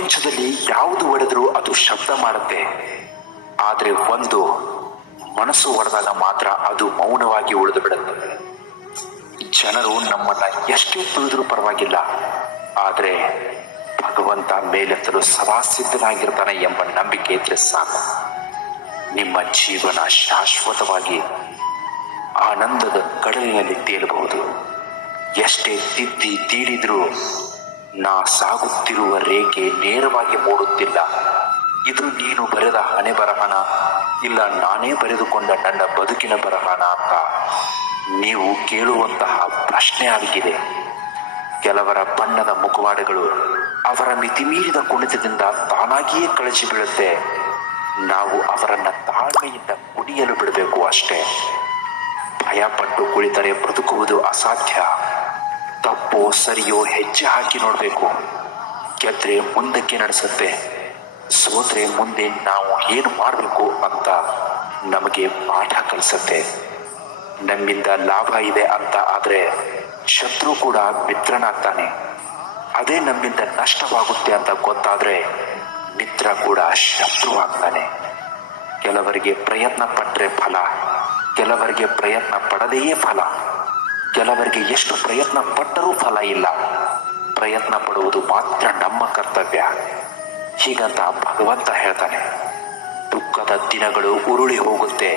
ಪ್ರಪಂಚದಲ್ಲಿ ಯಾವುದು ಹೊಡೆದ್ರೂ ಅದು ಶಬ್ದ ಮಾಡುತ್ತೆ. ಆದರೆ ಒಂದು ಮನಸ್ಸು ಹೊಡೆದಾಗ ಮಾತ್ರ ಅದು ಮೌನವಾಗಿ ಉಳಿದು ಬಿಡುತ್ತೆ. ಜನರು ನಮ್ಮನ್ನ ಎಷ್ಟೇ ತುಳಿದ್ರೂ ಪರವಾಗಿಲ್ಲ, ಆದರೆ ಭಗವಂತ ಮೇಲೆತ್ತಲು ಸದಾ ಸಿದ್ಧನಾಗಿರ್ತಾನೆ ಎಂಬ ನಂಬಿಕೆ ಇದ್ರೆ ಸಾಕು. ನಿಮ್ಮ ಜೀವನ ಶಾಶ್ವತವಾಗಿ ಆನಂದದ ಕಡಲಿನಲ್ಲಿ ತೇಲಬಹುದು. ಎಷ್ಟೇ ತಿದ್ದಿ ತೀಡಿದ್ರೂ ನಾ ಸಾಗುತ್ತಿರುವ ರೇಖೆ ನೇರವಾಗಿ ಮೂಡುತ್ತಿಲ್ಲ. ಇದು ನೀನು ಬರೆದ ಹಣೆ ಬರಹನ, ಇಲ್ಲ ನಾನೇ ಬರೆದುಕೊಂಡ ನನ್ನ ಬದುಕಿನ ಬರಹನ ಅಂತ ನೀವು ಕೇಳುವಂತಹ ಪ್ರಶ್ನೆ ಆಗಿದೆ. ಕೆಲವರ ಬಣ್ಣದ ಮುಖವಾಡಗಳು ಅವರ ಮಿತಿಮೀರಿದ ಕುಣಿತದಿಂದ ತಾನಾಗಿಯೇ ಕಳಚಿ ಬೀಳುತ್ತೆ. ನಾವು ಅವರನ್ನ ತಾಳ್ಮೆಯಿಂದ ಕುಣಿಯಲು ಬಿಡಬೇಕು ಅಷ್ಟೇ. ಭಯಪಟ್ಟು ಕುಳಿತರೆ ಬದುಕುವುದು ಅಸಾಧ್ಯ. ತಪ್ಪೋ ಸರಿಯೋ ಹೆಜ್ಜೆ ಹಾಕಿ ನೋಡಬೇಕು. ಗೆದ್ರೆ ಮುಂದಕ್ಕೆ ನಡೆಸುತ್ತೆ, ಸೋತ್ರೆ ಮುಂದೆ ನಾವು ಏನು ಮಾಡಬೇಕು ಅಂತ ನಮಗೆ ಪಾಠ ಕಲಿಸುತ್ತೆ. ನಮ್ಮಿಂದ ಲಾಭ ಇದೆ ಅಂತ ಆದರೆ ಶತ್ರು ಕೂಡ ಮಿತ್ರನಾಗ್ತಾನೆ. ಅದೇ ನಮ್ಮಿಂದ ನಷ್ಟವಾಗುತ್ತೆ ಅಂತ ಗೊತ್ತಾದ್ರೆ ಮಿತ್ರ ಕೂಡ ಶತ್ರುವಾಗ್ತಾನೆ. ಕೆಲವರಿಗೆ ಪ್ರಯತ್ನ ಪಟ್ಟರೆ ಫಲ, ಕೆಲವರಿಗೆ ಪ್ರಯತ್ನ ಪಡದೆಯೇ ಫಲ, ಕೆಲವರಿಗೆ ಎಷ್ಟು ಪ್ರಯತ್ನ ಪಟ್ಟರೂ ಫಲ ಇಲ್ಲ. ಪ್ರಯತ್ನ ಪಡುವುದು ಮಾತ್ರ ನಮ್ಮ ಕರ್ತವ್ಯ. ಹೀಗಂತ ಭಗವಂತ ಹೇಳ್ತಾನೆ. ದುಃಖದ ದಿನಗಳು ಉರುಳಿ ಹೋಗುತ್ತೆ,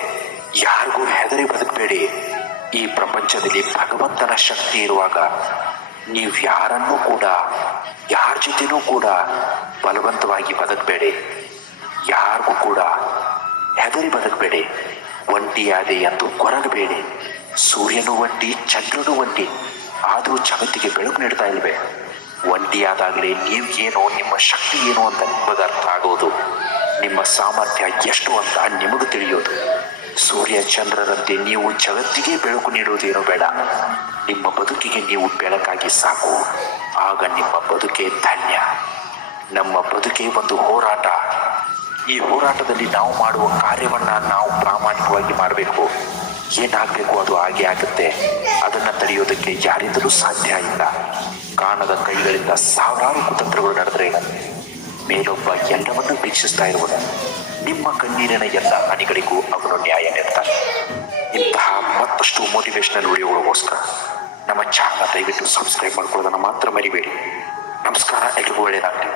ಯಾರಿಗೂ ಹೆದರಿ ಬದುಕಬೇಡಿ. ಈ ಪ್ರಪಂಚದಲ್ಲಿ ಭಗವಂತನ ಶಕ್ತಿ ಇರುವಾಗ ನೀವು ಯಾರನ್ನೂ ಕೂಡ, ಯಾರ ಜೊತೆನೂ ಕೂಡ ಬಲವಂತವಾಗಿ ಬದುಕಬೇಡಿ. ಯಾರಿಗೂ ಕೂಡ ಹೆದರಿ ಬದುಕಬೇಡಿ. ಒಂಟಿಯಾದೆ ಎಂದು ಕೊರಗಬೇಡಿ. ಸೂರ್ಯನೂ ಒಂಟಿ, ಚಂದ್ರನೂ ಒಂಟಿ, ಆದರೂ ಜಗತ್ತಿಗೆ ಬೆಳಕು ನೀಡ್ತಾ ಇಲ್ವೇ? ಒಂಟಿಯಾದಾಗಲೇ ನೀವು ಏನು, ನಿಮ್ಮ ಶಕ್ತಿ ಏನು ಅಂತ ನಿಮಗೆ ಅರ್ಥ ಆಗೋದು. ನಿಮ್ಮ ಸಾಮರ್ಥ್ಯ ಎಷ್ಟು ಅಂತ ನಿಮಗೂ ತಿಳಿಯೋದು. ಸೂರ್ಯ ಚಂದ್ರರಂತೆ ನೀವು ಜಗತ್ತಿಗೆ ಬೆಳಕು ನೀಡುವುದೇನು ಬೇಡ. ನಿಮ್ಮ ಬದುಕಿಗೆ ನೀವು ಬೆಳಕಾಗಿ ಸಾಕು. ಆಗ ನಿಮ್ಮ ಬದುಕೇ ಧನ್ಯ. ನಮ್ಮ ಬದುಕೇ ಒಂದು ಹೋರಾಟ. ಈ ಹೋರಾಟದಲ್ಲಿ ನಾವು ಮಾಡುವ ಕಾರ್ಯವನ್ನು ನಾವು ಪ್ರಾಮಾಣಿಕವಾಗಿ ಮಾಡಬೇಕು. ಏನಾಗಬೇಕು ಅದು ಹಾಗೆ ಆಗುತ್ತೆ. ಅದನ್ನು ತಡೆಯೋದಕ್ಕೆ ಯಾರಿಂದಲೂ ಸಾಧ್ಯ ಇಲ್ಲ. ಕಾಣದ ಕೈಗಳಿಂದ ಸಾವಿರಾರು ಕುತಂತ್ರಗಳು ನಡೆದರೆ ಮೇಲೊಬ್ಬ ಎಲ್ಲವನ್ನೂ ವೀಕ್ಷಿಸ್ತಾ ಇರುವುದು. ನಿಮ್ಮ ಕಣ್ಣೀರಿನ ಎಲ್ಲ ಹನಿಗಳಿಗೂ ಅವನು ನ್ಯಾಯ ನೀಡ್ತಾನೆ. ಇಂತಹ ಮತ್ತಷ್ಟು ಮೋಟಿವೇಶನಲ್ ವಿಡಿಯೋಗಳಿಗೋಸ್ಕರ ನಮ್ಮ ಚಾನಲ್ ದಯವಿಟ್ಟು ಸಬ್ಸ್ಕ್ರೈಬ್ ಮಾಡ್ಕೊಳ್ಳೋದನ್ನು ಮಾತ್ರ ಮರಿಬೇಡಿ. ನಮಸ್ಕಾರ, ಎಲ್ರಿಗೂ ಒಳ್ಳೆಯದಾಗಲಿ.